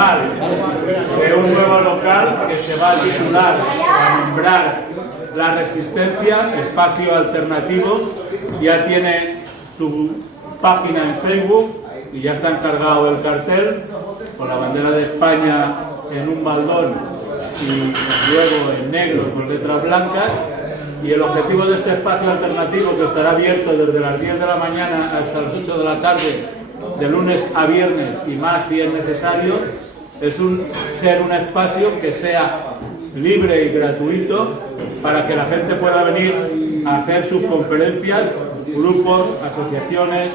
formal de un nuevo local que se va a titular, a nombrar La Resistencia, Espacio Alternativo. Ya tiene su página en Facebook y ya está encargado el cartel con la bandera de España en un baldón y luego en negro con letras blancas. Y el objetivo de este espacio alternativo, que estará abierto desde las 10 de la mañana hasta las 8 de la tarde, de lunes a viernes y más si es necesario, es ser un espacio que sea libre y gratuito para que la gente pueda venir a hacer sus conferencias, grupos, asociaciones,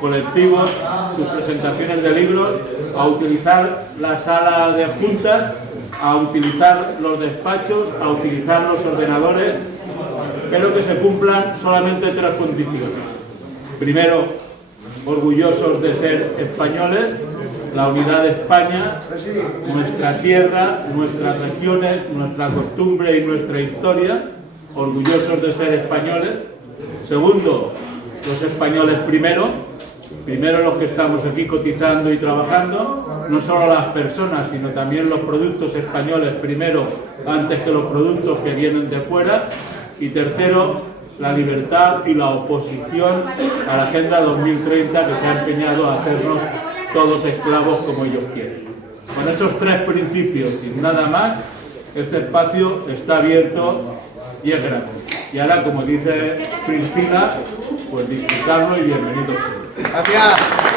colectivos, sus presentaciones de libros, a utilizar la sala de juntas, a utilizar los despachos, a utilizar los ordenadores, pero que se cumplan solamente 3 condiciones. Primero, orgullosos de ser españoles, la unidad de España, nuestra tierra, nuestras regiones, nuestra costumbre y nuestra historia, orgullosos de ser españoles. Segundo, los españoles primero los que estamos aquí cotizando y trabajando, no solo las personas, sino también los productos españoles primero, antes que los productos que vienen de fuera. Y tercero, la libertad y la oposición a la Agenda 2030 que se ha empeñado a hacernos todos esclavos como ellos quieren. Con esos 3 principios y nada más, este espacio está abierto y es gratis. Y ahora, como dice Priscila, pues disfrutarlo y bienvenidos todos. Gracias.